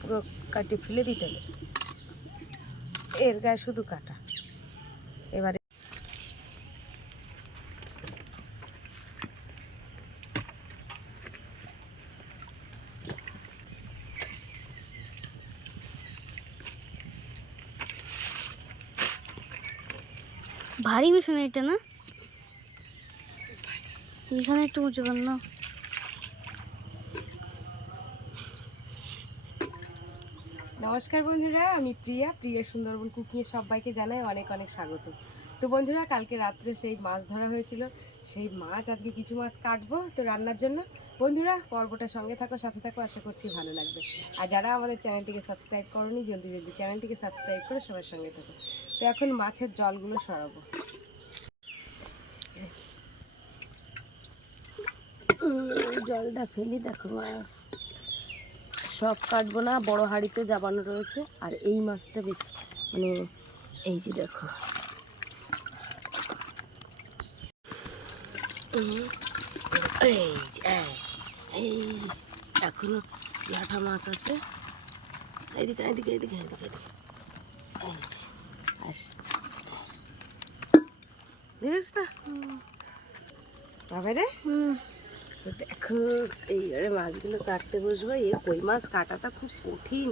পুরো কাটি ফেলে দিতে হবে, এর গায়ে শুধু কাটা। এবারে ভারী বেশি না এটা, না এখানে একটু উঁচু কর না। নমস্কার বন্ধুরা, আমি প্রিয়া সুন্দরবন কুকিংয়ে সবাইকে জানাই অনেক অনেক স্বাগত। তো বন্ধুরা, কালকে রাত্রে সেই মাছ ধরা হয়েছিল, সেই মাছ আজকে কিছু মাছ কাটবো তো রান্নার জন্য। বন্ধুরা, পর্বটা সঙ্গে থাকো, সাথে থাকো, আশা করছি ভালো লাগবে। আর যারা আমাদের চ্যানেলটিকে সাবস্ক্রাইব করোনি, জলদি জলদি চ্যানেলটিকে সাবস্ক্রাইব করে সবার সঙ্গে থাকো। তো এখন মাছের জলগুলো সরাবো। জলটা ফেলি, দেখো মাছ সব কাটবো না, বড় হাঁড়িতে জাবানো রয়েছে। আর এই মাছটা বেশি, মানে এই যে দেখো, এই এখনো লাঠা মাছ আছে। এইদিকে এইদিকে এইদিকে এইদিকে বুঝেছ তো বাবা রে। তো দেখো, এইবারে মাছগুলো কাটতে বসবো। এই কই মাছ কাটাটা খুব কঠিন।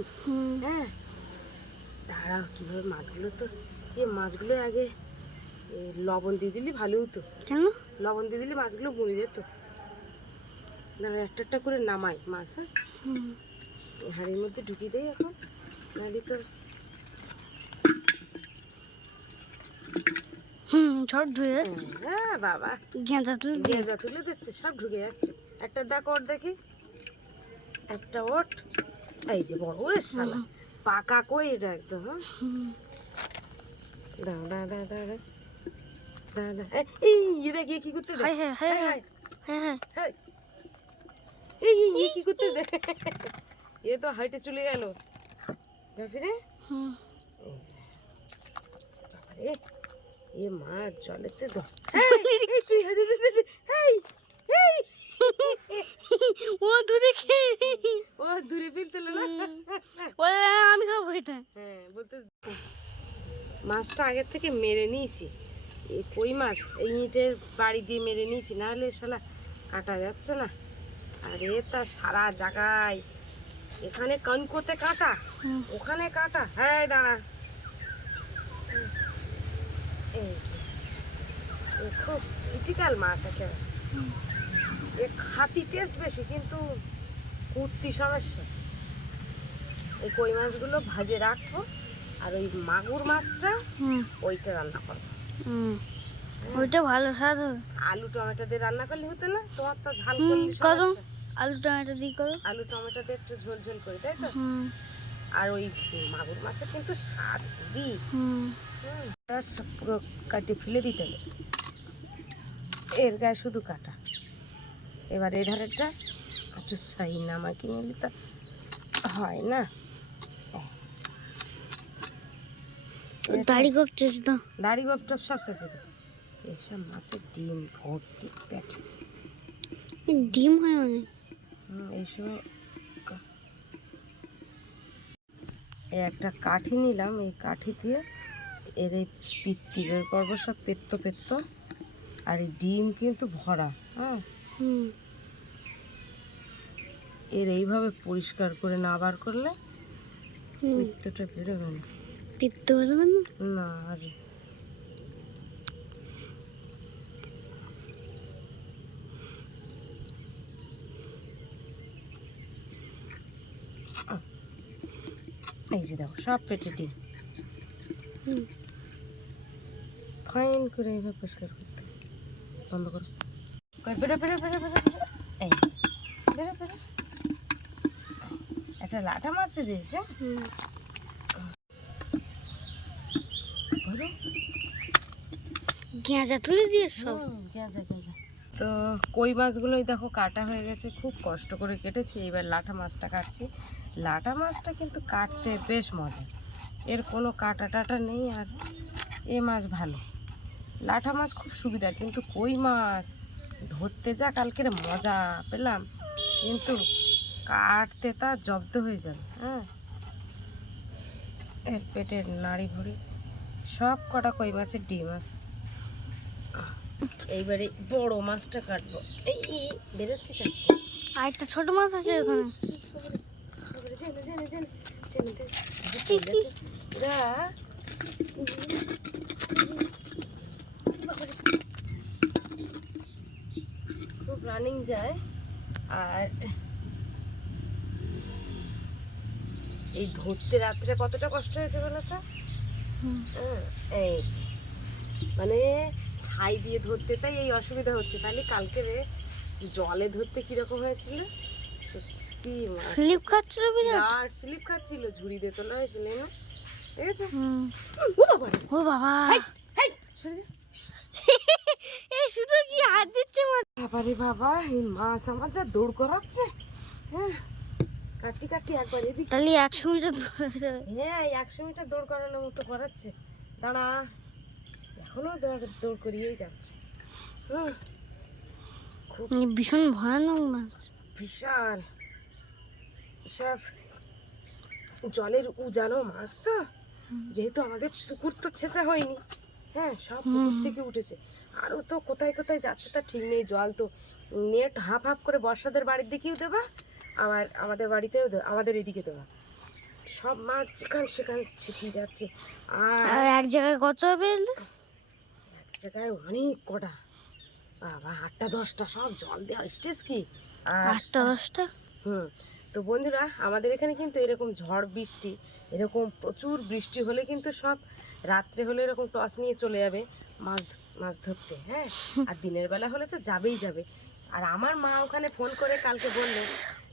হ্যাঁ, দাঁড়াও, কীভাবে মাছগুলো, তো এই মাছগুলো আগে লবণ দিয়ে দিলে ভালো হতো। কেন? লবণ দিয়ে দিলে মাছগুলো মরে যেত। না, একটা একটা করে নামাই মাছ, হাঁড়ির মধ্যে ঢুকিয়ে দেয় এখন, নাহলে তো ঝড় ধুয়ে যাচ্ছে। হ্যাঁ বাবা, গেঁজা তুলে দিচ্ছে, সব ঢুকে যাচ্ছে। একটা দেখ, ওট দেখি, একটা ওট। এই যে বড় ওরে শালা, পাকা কই এটা একদম। দাঁড়া দাঁড়া দাঁড়া দাঁড়া, এই দেখি কি করতে দে, এই কি করতে দে, এ তো হাইটে চলে গেল ফিরে। এ মাছ জলেতে ও দূরে ফেলতে না, আমি খাবো এটা। হ্যাঁ বলতে, মাছটা আগের থেকে মেরে নিয়েছি। এই কই মাছ এই ইটের বাড়ি দিয়ে মেরে নিয়েছি, নাহলে শালা কাটা যাচ্ছে না। আর এ তা সারা জায়গায়, এখানে কনকোতে কাটা, ওখানে কাটা। হ্যাঁ দাঁড়া, এই খুব ক্রিটিক্যাল মাছ একেবারে। এ খাতি টেস্ট বেশি, কিন্তু কুর্তি সমস্যা। এই কই মাছগুলো ভাজে রাখবো, আর ওই মাগুর মাছটা ওইটা রান্না করবো। ওইটা ভালো স্বাদ হবে। আলু টমেটো দিয়ে রান্না করলে হতো না? তোমার তো ঝাল করো, আলু টমেটো দিয়ে করো। আলু টমেটো দিয়ে একটু ঝোল ঝোল করে, তাই তো? আর ওই মাগুর মাছের কিন্তু স্বাদ খুবই। পুরো কাটি ফেলে দিতে হবে, এর গায়ে শুধু কাটা। এবার এই ধারেরটা একটু সাই নামাকি নিলে তো হয় না। দাড়ি গোপ চেয়েছে তো, দাড়ি গোপ টপ সব শেষে তো। এসব মাছের ডিম ভর্তি পেট, ডিম হয় অনেক। এই সময় একটা কাঠি নিলাম, এই কাঠি দিয়ে এর এই পিত্তি বের করবো, সব পেত্ত পেত্ত। আর এই ডিম কিন্তু ভরা। হ্যাঁ, এর এইভাবে পরিষ্কার করে না বার করলে পিত্তটা বেরোবে না। পিত্ত বেরোবে না? না। আর এই যে দেখো, সব পেটে ডিম। ফাইন করে এইভাবে পরিষ্কার করতে। বন্ধ করো, বেরো বেরো বেরো বেরো, এই বেরো বেরো। একটা লাঠা মাছ রয়েছে, গেঁজা তুলে দিয়ে সব গেঁজা গেঁজা। তো কই মাছগুলোই দেখো কাটা হয়ে গেছে, খুব কষ্ট করে কেটেছি। এবার লাঠা মাছটা কাটছি। লাঠা মাছটা কিন্তু কাটতে বেশ মজা, এর কোনো কাটা টাটা নেই। আর এ মাছ ভালো, লাঠা মাছ খুব সুবিধা। কিন্তু কই মাছ ধরতে যা কালকের মজা পেলাম, কিন্তু কাটতে তা জব্দ হয়ে যাবে। হ্যাঁ, এর পেটের নাড়ি ভুড়ি সব কটা কই মাছের ডিম আছে। এইবারে বড় মাছটা কাটবো। এই বেরোতে চাচ্ছে। আর একটা ছোট মাছ আছে ওখানে। খুব রানিং যায়। আর এই ধরতে রাত্রে কতটা কষ্ট হয়েছে বলো তো। এই যে, মানে ছাই দিয়ে ধরতে তাই এই অসুবিধা হচ্ছে। তাহলে কালকে জলে ধরতে কিরকম হয়েছিল, সত্যি স্লিপ খাচ্ছিল বিরাট। আর স্লিপ খাচ্ছিল, ঝুড়ি দিয়ে তোলা হয়েছিল না, ঠিক আছে। ও বাবা, এই শুধু কি হাত দিচ্ছে মাছ। বাবারে বাবা, এই মাছ আমার যা দৌড় করাচ্ছে। হ্যাঁ, কাটি কাটি একবার এদিকে। তাহলে 100 মিটার দৌড়ে যাবে। হ্যাঁ, 100 মিটার দৌড় করানোর মতো করাচ্ছে। দাঁড়া, এখনো দৌড় করিয়েই যাচ্ছে। খুব ভীষণ ভয়ানক মাছ, বিশাল সব জলের উজানো মাছ তো। যেহেতু আমাদের পুকুর তো ছেঁচা হয়নি, হ্যাঁ, সব পুকুর থেকে উঠেছে। আরও তো কোথায় কোথায় যাচ্ছে তা ঠিক নেই। জল তো নেট হাফ হাফ করে বর্ষাদের বাড়ির দিকেও দেবা, আবার আমাদের বাড়িতেও আমাদের এদিকে দেবা। সব মাছ যেখান সেখান ছিটিয়ে যাচ্ছে। আর এক জায়গায় কত হবে? এক জায়গায় অনেক কটা, বাবা 8টা 10টা সব জল দেওয়া স্টেজ কি 8টা 10টা। তো বন্ধুরা, আমাদের এখানে কিন্তু এরকম ঝড় বৃষ্টি, এরকম প্রচুর বৃষ্টি হলে কিন্তু সব রাত্রে হলে এরকম টস নিয়ে চলে যাবে মাছ ধরতে। হ্যাঁ, আর দিনের বেলা হলে তো যাবেই যাবে। আর আমার মা ওখানে ফোন করে কালকে বললো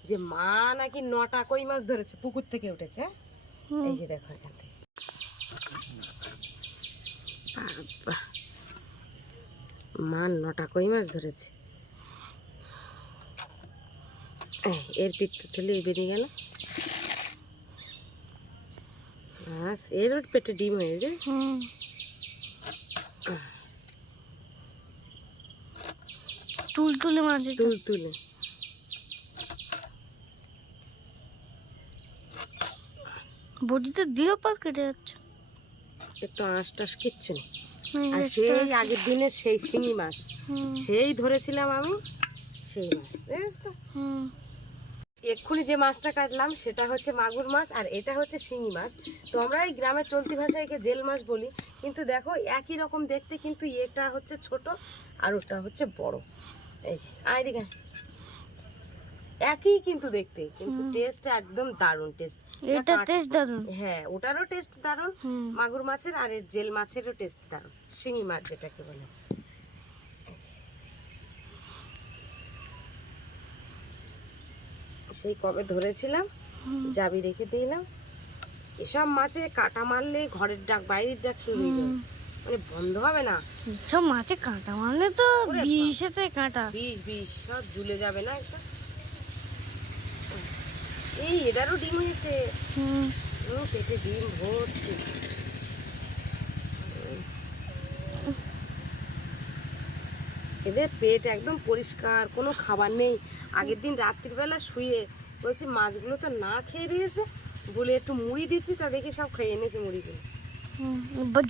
যে মা নাকি 9টা কই মাছ ধরেছে, পুকুর থেকে উঠেছে। এই যে দেখো এখান থেকে, মা 9টা কই মাছ ধরেছে। এর পিঠ তুলে বেরিয়ে গেল মাছ, এর পেটে ডিম হয়ে গেছে। তুলতুলে মাছ, তুলতুলে। বডিতে দিয়েও পাত কেটে যাচ্ছে। এর তো আঁশ টাশ কিচ্ছু নেই। আর সেই আগের দিনের সেই শিঙি মাছ সেই ধরেছিলাম আমি, সেই মাছ, বুঝিস তো। এক্ষুনি যে মাছটা কাটলাম সেটা হচ্ছে মাগুর মাছ, আর এটা হচ্ছে শিঙি মাছ। তো আমরা এই গ্রামের চলতি ভাষায় একে জেল মাছ বলি। কিন্তু দেখো একই রকম দেখতে, কিন্তু এটা হচ্ছে ছোট আর ওটা হচ্ছে বড়। এই যে আইদিকে একই কিন্তু দেখতে, কিন্তু টেস্ট একদম দারুণ টেস্ট। এটা টেস্ট দারুণ। হ্যাঁ, ওটারও টেস্ট দারুণ মাগুর মাছের, আর এর জেল মাছেরও টেস্ট দারুণ। শিঙি মাছ যেটাকে বলে, সেই কবে ধরেছিলাম, জাবি রেখে দিলাম। এসব মাছে কাঁটা মারলে ঘরের ডাক বাইরের ডাক শুরু হয়ে যাবে, মানে বন্ধ হবে না। সব মাছে কাঁটা মারলে তো বিষেতে কাঁটা, বিষ সব ঝুলে যাবে না একটা। এই এটারও ডিম হয়েছে, পেটে ডিম ভর্তি। এদের পেট একদম পরিষ্কার, কোনো খাবার নেই। আগের দিন রাত্রিবেলা শুয়ে বলছি মাছগুলো তো না খেয়ে রয়েছে, বলে একটু মুড়ি দিছি, তা দেখি সব খেয়ে এনেছে মুড়িগুলো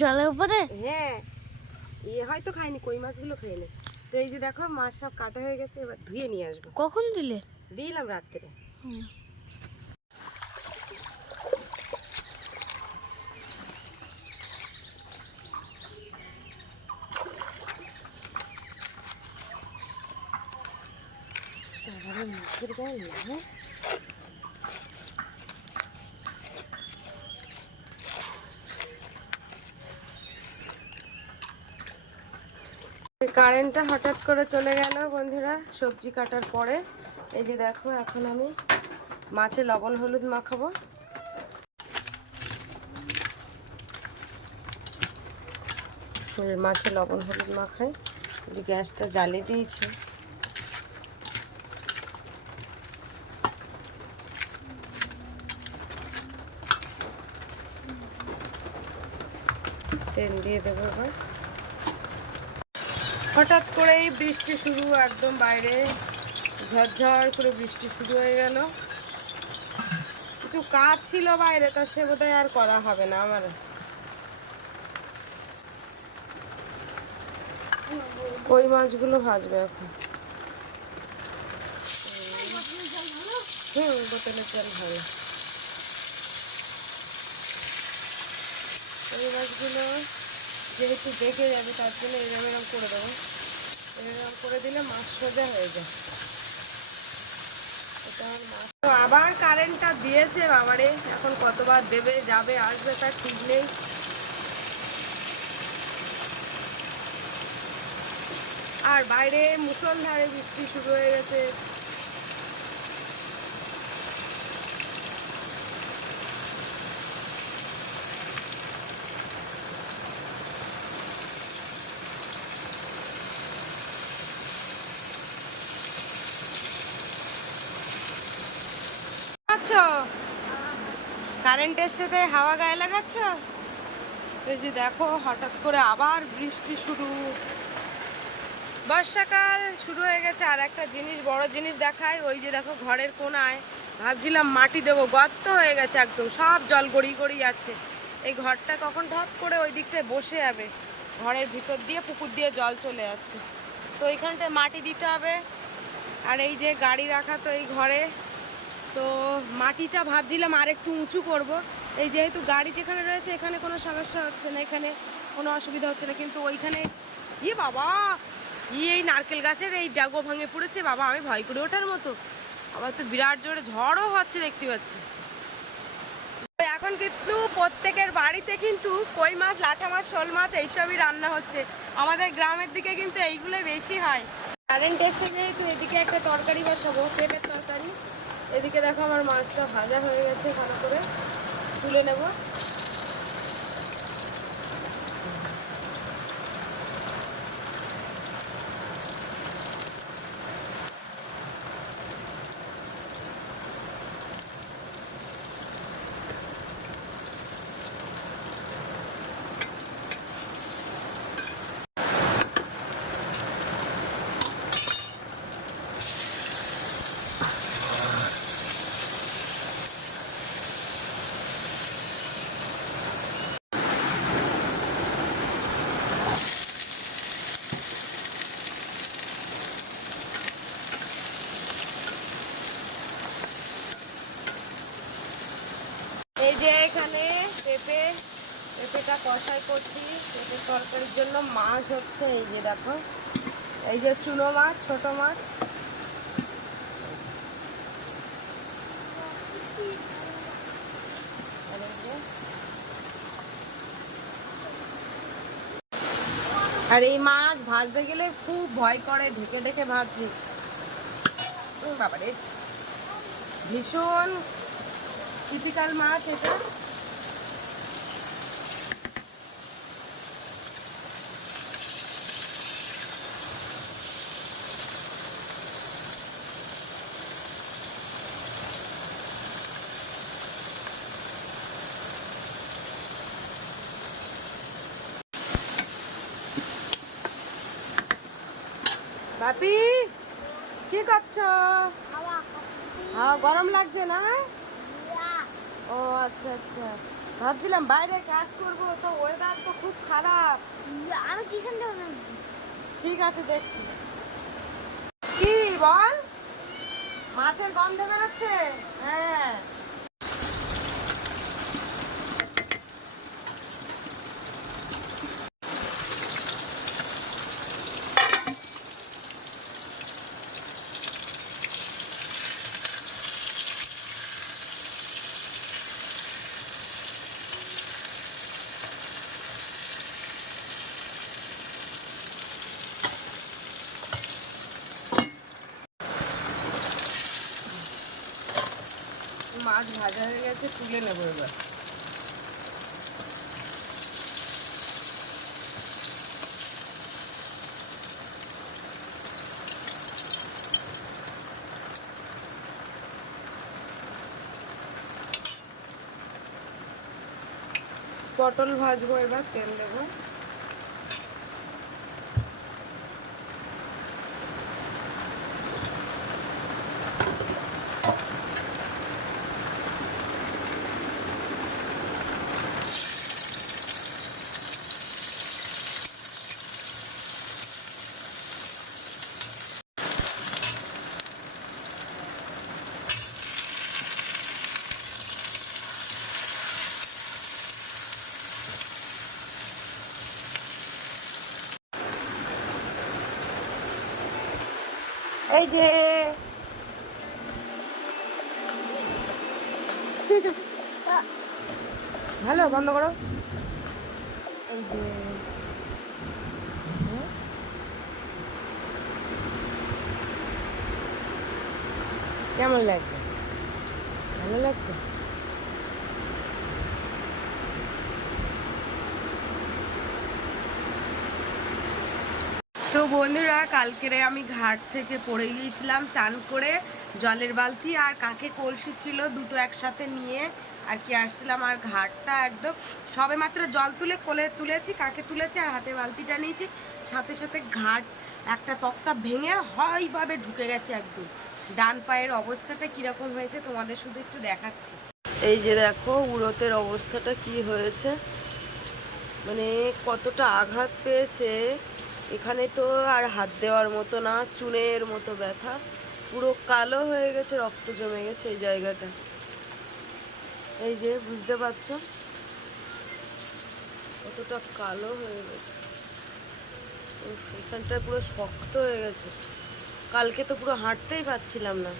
জলের উপরে। হ্যাঁ, হয়তো খায়নি, কই মাছগুলো খেয়ে এনেছে। তো এই যে দেখো মাছ সব কাটা হয়ে গেছে, এবার ধুয়ে নিয়ে আসবো। কখন দিলে? দিলাম রাত্রে। মাছের গায়ে হ্যাঁ, কারেন্টটা হঠাৎ করে চলে গেল বন্ধুরা সবজি কাটার পরে। এই যে দেখো এখন আমি মাছে লবণ হলুদ মাখাবো। মাছে লবণ হলুদ মাখাই, গ্যাসটা জ্বালিয়ে দিয়েছি। তেল দিয়ে দেবো এবার। হঠাৎ করেই বৃষ্টি শুরু, একদম বাইরে ঝরঝর করে বৃষ্টি শুরু হয়ে গেল। কিছু কাজ ছিল বাইরে, তা সে বোধহয় আর করা হবে না আমার। কই মাছগুলো ভাজবে এখন। বোতলের জল ভালো। কই মাছগুলো যেহেতু দেখে যাবে তার জন্য এরম এরম করে দেবো। এরম করে দিলে মাছ সোজা হয়ে যায়। এটা আমার মাছ। তো আবার কারেন্টটা দিয়েছে বাবারে, এখন কতবার দেবে যাবে আসবে তার ঠিক নেই। আর বাইরে মুষলধারে বৃষ্টি শুরু হয়ে গেছে। কারেন্টের সাথে হাওয়া গায়ে লাগাচ্ছ? এই যে দেখো হঠাৎ করে আবার বৃষ্টি শুরু। বর্ষাকাল শুরু হয়ে গেছে। আর একটা জিনিস, বড় জিনিস দেখায়, ওই যে দেখো ঘরের কোনায় ভাবছিলাম মাটি দেবো, গর্ত হয়ে গেছে একদম, সব জল গড়িয়ে গড়িয়ে যাচ্ছে। এই ঘরটা কখন ঢপ করে ওই দিকটায় বসে যাবে, ঘরের ভিতর দিয়ে পুকুর দিয়ে জল চলে যাচ্ছে। তো এইখানটায় মাটি দিতে হবে। আর এই যে গাড়ি রাখা তো এই ঘরে, তো মাটিটা ভাবছিলাম আর একটু উঁচু করব। এই যেহেতু গাড়ি যেখানে রয়েছে এখানে কোনো সমস্যা হচ্ছে না, এখানে কোনো অসুবিধা হচ্ছে না, কিন্তু ওইখানে বাবা এই নারকেল গাছের এই ডাগো ভাঙে পড়েছে বাবা, আমি ভয় করে ওঠার মতো। আবার তো বিরাট জোরে ঝড়ও হচ্ছে দেখতে পাচ্ছি। এখন কিন্তু প্রত্যেকের বাড়িতে কিন্তু কই মাছ, লাঠা মাছ, শোল মাছ এইসবই রান্না হচ্ছে। আমাদের গ্রামের দিকে কিন্তু এইগুলোই বেশি হয়। কারেন্ট এসে যেহেতু এদিকে একটা তরকারি বসাবো, পেঁপের তরকারি। এদিকে দেখো আমার মাছটা ভাজা হয়ে গেছে, ভালো করে তুলে নেব। এই যে এখানে পেঁপেটা কষাই করছি পেঁপের তরকারির জন্য। মাছ হচ্ছে এই যে দেখো, এই যে চুনো মাছ, ছোট মাছ। আর এই মাছ ভাজতে গেলে খুব ভয় করে, ঢেকে ঢেকে ভাজছি বাবারে। ভীষণ ক্রিটিক্যাল মাছ এটা। বাপি কি করছো? গরম লাগছে না? ও আচ্ছা আচ্ছা, ভাবছিলাম বাইরে কাজ করবো, তো ওয়েদার তো খুব খারাপ। আমি কিষান দেব না। ঠিক আছে দেখছি। কি বল, মাছের গন্ধ বেরোচ্ছে? হ্যাঁ মাছ ভাজা হয়ে গেছে, তুলে নেবো এবার। পটল ভাজবো এবার, তেল দেবো। এই যে ভালো, বন্ধ করো। এই যে কেমন লাগছে? ভালো লাগছে? তো বন্ধুরা, কালকেরে আমি ঘাট থেকে পড়ে গিয়েছিলাম চান করে, জলের বালতি আর কাকে কলসি ছিল দুটো একসাথে নিয়ে আর কি আসছিলাম। আর ঘাটটা একদম সবে মাত্র জল তুলে কোলে তুলেছি, কাকে তুলেছি আর হাতে বালতিটা নিয়েছি, সাথে সাথে ঘাট একটা তক্তা ভেঙে হয়ভাবে ঢুকে গেছে একদম। ডান পায়ের অবস্থাটা কীরকম হয়েছে তোমাদের শুধু একটু দেখাচ্ছি। এই যে দেখো উড়োতের অবস্থাটা কি হয়েছে, মানে কতটা আঘাত পেয়েছে। এখানে তো আর হাত দেওয়ার মতো না, চুনের মতো ব্যথা, পুরো কালো হয়ে গেছে, রক্ত জমে গেছে এই জায়গাটা। এই যে বুঝতে পারছো কতটা কালো হয়ে গেছে, এখানটা পুরো শক্ত হয়ে গেছে। কালকে তো পুরো হাঁটতেই পারছিলাম না।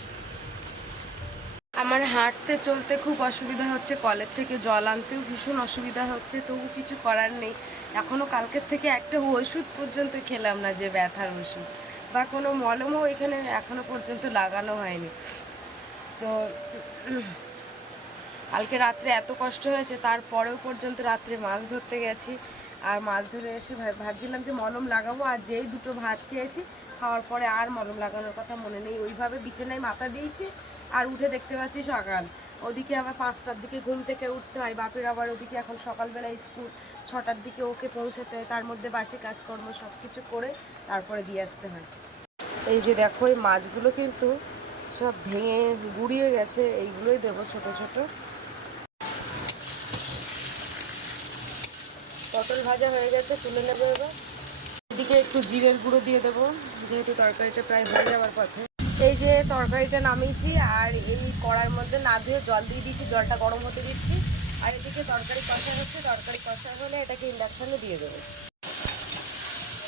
আমার হাঁটতে চলতে খুব অসুবিধা হচ্ছে, কলের থেকে জল আনতেও ভীষণ অসুবিধা হচ্ছে, তবু কিছু করার নেই। এখনও কালকের থেকে একটা ওষুধ পর্যন্ত খেলাম না, যে ব্যথার ওষুধ বা কোনো মলমও এখানে এখনও পর্যন্ত লাগানো হয়নি। তো কালকে রাত্রে এত কষ্ট হয়েছে, তারপরেও পর্যন্ত রাত্রে মাছ ধরতে গেছি, আর মাছ ধরে এসে ভাবছিলাম যে মলম লাগাবো, আর যেই দুটো ভাত খেয়েছি, খাওয়ার পরে আর মলম লাগানোর কথা মনে নেই, ওইভাবে বিছানায় মাথা দিয়েছি। আর উঠে দেখতে পাচ্ছি সকাল, ওদিকে আবার 5টার দিকে ঘুম থেকে উঠতে হয়, বাপের আবার ওদিকে এখন সকালবেলা স্কুল, 6টার দিকে ওকে পৌঁছাতে হয়, তার মধ্যে বাসি কাজকর্ম সব কিছু করে তারপরে দিয়ে আসতে হয়। এই যে দেখো এই মাছগুলো কিন্তু সব ভেঙে গুড়িয়ে গেছে, এইগুলোই দেবো ছোট ছোট। পটল ভাজা হয়ে গেছে, তুলে নেবো এবার। এদিকে একটু জিরের গুঁড়ো দিয়ে দেবো, যেহেতু তরকারিটা প্রায় হয়ে যাওয়ার পথে। এই যে তরকারিটা নামিয়েছি, আর এই কড়াইয়ের মধ্যে না দিয়ে জল দিয়ে দিয়েছি, জলটা গরম হতে দিচ্ছি। আর এদিকে তরকারি কষা হচ্ছে, তরকারি কষা হলে এটাকে ইন্ডাকশনে দিয়ে দেবো।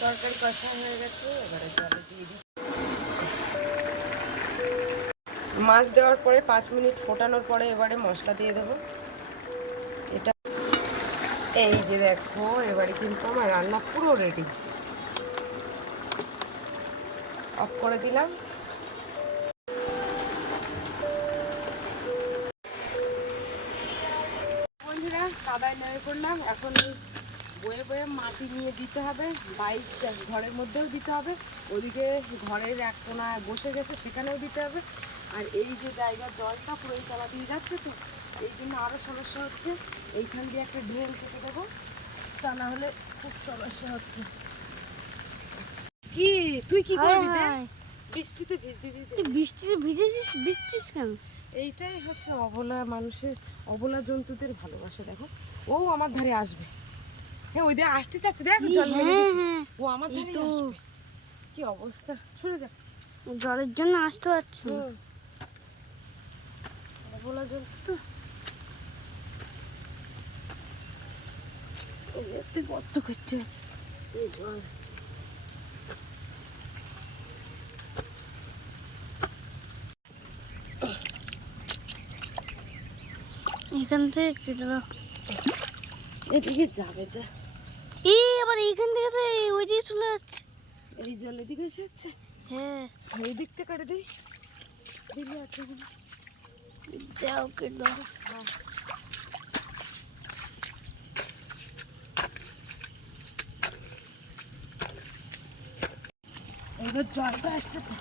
তরকারি কষা হয়ে গেছে, এবারে জলে দিয়ে দিচ্ছি। মাছ দেওয়ার পরে 5 মিনিট ফোটানোর পরে এবারে মশলা দিয়ে দেবো। এটা এই যে দেখো এবারে কিন্তু আমার রান্না পুরো রেডি। অফ করে দিলাম। বন্ধুরা, কাদায় নেমে পড়লাম, এখন বয়ে বয়ে মাটি নিয়ে দিতে হবে, বাইক ঘরের মধ্যেও দিতে হবে, ওদিকে ঘরের এক কোণা বসে গেছে সেখানেও দিতে হবে। আর এই যে জায়গার জলটা পুরো এই তলা দিয়ে যাচ্ছে, তো এই জন্য আরও সমস্যা হচ্ছে। এইখান দিয়ে একটা ড্রেন কেটে দেবো, তা না হলে খুব সমস্যা হচ্ছে। কি তুই কি করবি রে? বৃষ্টিতে ভিজতে ভিজতে। বৃষ্টিতে ভিজেছিস, ভিজছিস কেন? এইটাই হচ্ছে অবলা মানুষের, অবলা জন্তুদের ভালোবাসা। দেখো ও আমার ধারে আসবে, হ্যাঁ ওই দিয়ে আসতে চাচ্ছে, দেখ জল নেমে গেছে, ও আমার ধারে আসবে। কি অবস্থা, সরে যা, জলের জন্য আসতে পারছি না। অবলা জন্তু তো এতে গর্ত করছে। এখান থেকে কেটে দাও। এদিকে যাবে তো, আবার এইখান থেকে তো ওই দিকে চলে যাচ্ছে। এই জল এদিকে এসে যাচ্ছে। হ্যাঁ, এই দিক থেকে কাটে দিই, দিলে আছে যাও কেটে দাও। এইবার জলটা আসছে তো,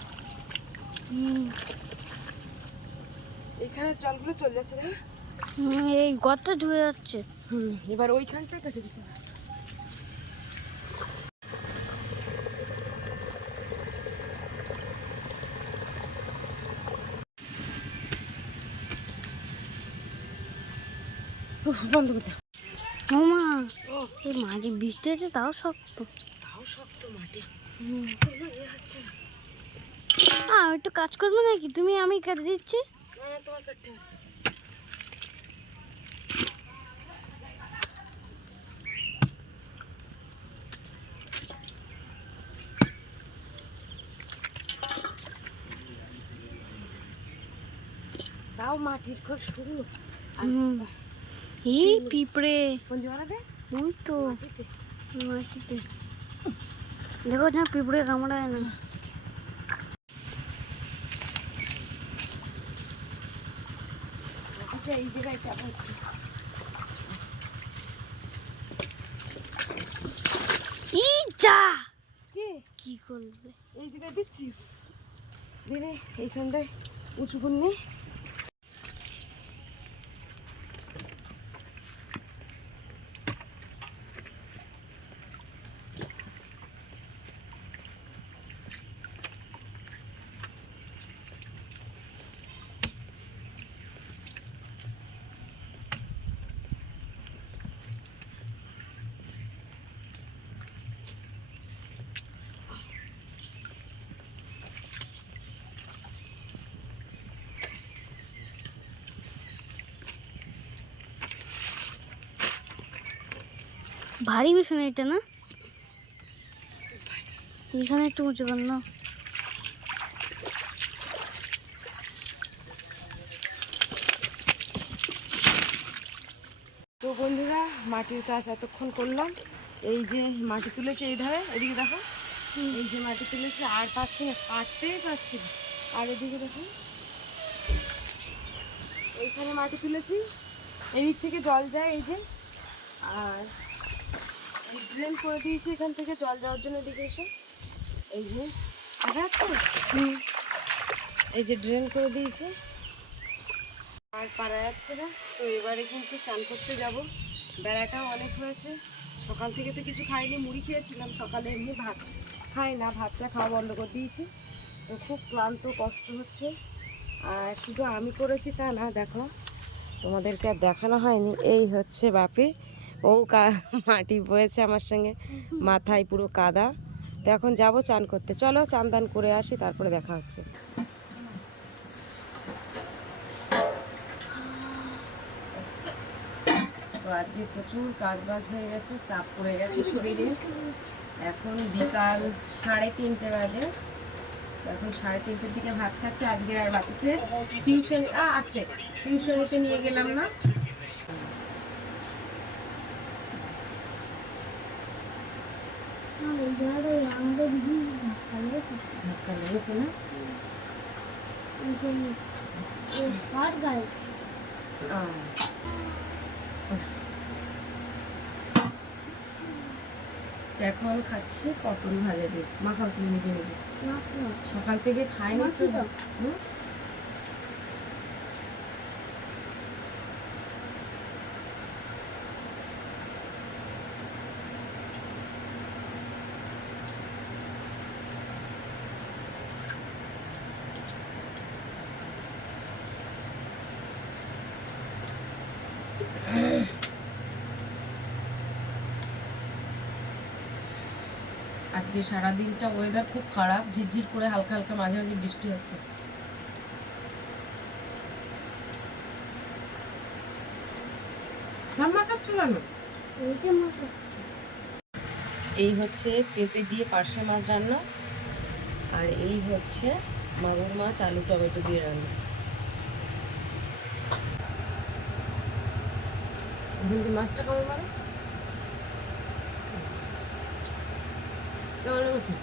এইখানে জলগুলো চলে যাচ্ছে, দেখ এই গর্তটা ঢুকে যাচ্ছে। এবার ওইখানটায় কেটে দিতে হবে। বন্ধ করতে। ও মা, এই মাটি বৃষ্টি হয়েছে তাও শক্ত। তাও শক্ত মাটি। হচ্ছে একটু কাজ করবো নাকি তুমি? আমি কেটে দিচ্ছি। তোমার কাটতে হবে। তাও মাটির ঘর শুরু। এই পিঁপড়ে কোন জায়গাতে? ওই তো মাটিতে। মাটিতে দেখো না, পিঁপড়ে কামড়ায় না। মাটিতে এই জায়গায় চাপা একটু। ইটা কে? কি করবে? এই জায়গায় দিচ্ছি। দিলে এইখানটায় উঁচু করনি। ভারী বিষয় এটা না, এখানে একটু উঁচু কর না। তো বন্ধুরা, মাটির কাজ এতক্ষণ করলাম। এই যে মাটি তুলেছে এই ধারে, এদিকে দেখো। এই যে মাটি তুলেছে, আর পাচ্ছি না, কাটতেই পাচ্ছি না। আর এদিকে দেখো, এইখানে মাটি তুলেছি, এদিক থেকে জল যায় এই যে। আর ড্রেন করে দিয়েছি এখান থেকে জল যাওয়ার জন্য। এদিকে এসে এই যে দেখা যাচ্ছে, এই যে ড্রেন করে দিয়েছে, আর পারা যাচ্ছে না। তো এবারে কিন্তু চান করতে যাব। বেড়াটাও অনেক হয়েছে, সকাল থেকে তো কিছু খাইনি, মুড়ি খেয়েছিলাম সকালে, এমনি ভাত খাই না, ভাতটা খাওয়া বন্ধ করে দিয়েছি। তো খুব ক্লান্ত, কষ্ট হচ্ছে। আর শুধু আমি করেছি তা না, দেখো তোমাদেরকে আর দেখানো হয়নি, এই হচ্ছে বাপি, ও মাটি বয়েছে আমার সঙ্গে, মাথায় পুরো কাদা। তো এখন যাব চান করতে, চলো চান দান করে আসি, তারপরে দেখা হচ্ছে। তো আজকে প্রচুর কাজ বাজ হয়ে গেছে, চাপ পড়ে গেছে শরীরে। এখন বিকাল 3:30 বাজে। তো এখন 3:30 দিকে ভাত খাচ্ছে। আজকে আর বাপিকে টিউশন আসতে টিউশনিতে নিয়ে গেলাম না। ধাক্কা লেগেছে না? এখন খাচ্ছি পটল ভাজা দিয়ে। মাখাও তুমি নিজে নিজে, সকাল থেকে খাইনি তো। হুম? আজকে সারাদিনটা ওয়েদার খুব খারাপ, ঝিরঝির করে হালকা হালকা মাঝে মাঝে বৃষ্টি হচ্ছে। এই হচ্ছে পেঁপে দিয়ে পার্শে মাছ রান্না, আর এই হচ্ছে মাগুর মাছ আলু টমেটো দিয়ে রান্না। কিন্তু মাছটা কেমন মারো, কেমন লেগেছে?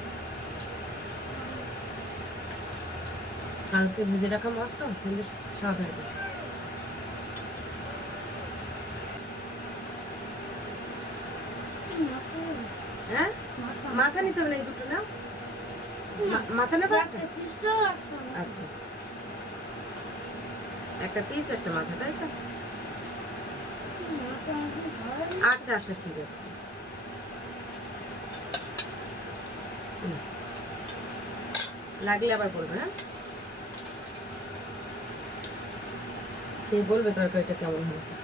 কালকে ভেজে রাখা মাছ তো, কিন্তু স্বাদ হয়েছে। হ্যাঁ, মাথা নিতে হবে না, এই দুটো না, মাথা নেবো একটা? আচ্ছা আচ্ছা, একটা পিস একটা মাথা, তাই তো? আচ্ছা আচ্ছা, ঠিক আছে। লাগলে আবার বলবে, হ্যাঁ? খেয়ে বলবে তরকারিটা কেমন হয়েছে।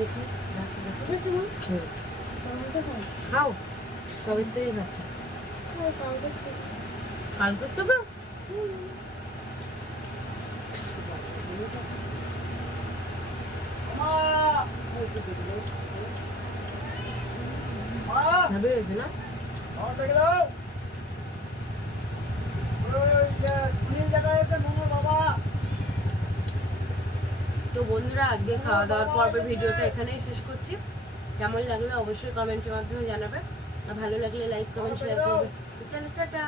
দেখি, খাও, তবে তো খাচ্ছ। কাল করতে হবে? ভাবে হয়েছে না? তো বন্ধুরা আজকে খাওয়া দাওয়ার পর্বের ভিডিওটা এখানেই শেষ করছি। কেমন লাগলো অবশ্যই কমেন্টের মাধ্যমে জানাবে, আর ভালো লাগলে লাইক কমেন্ট শেয়ার করবে। তো চলো টাটা।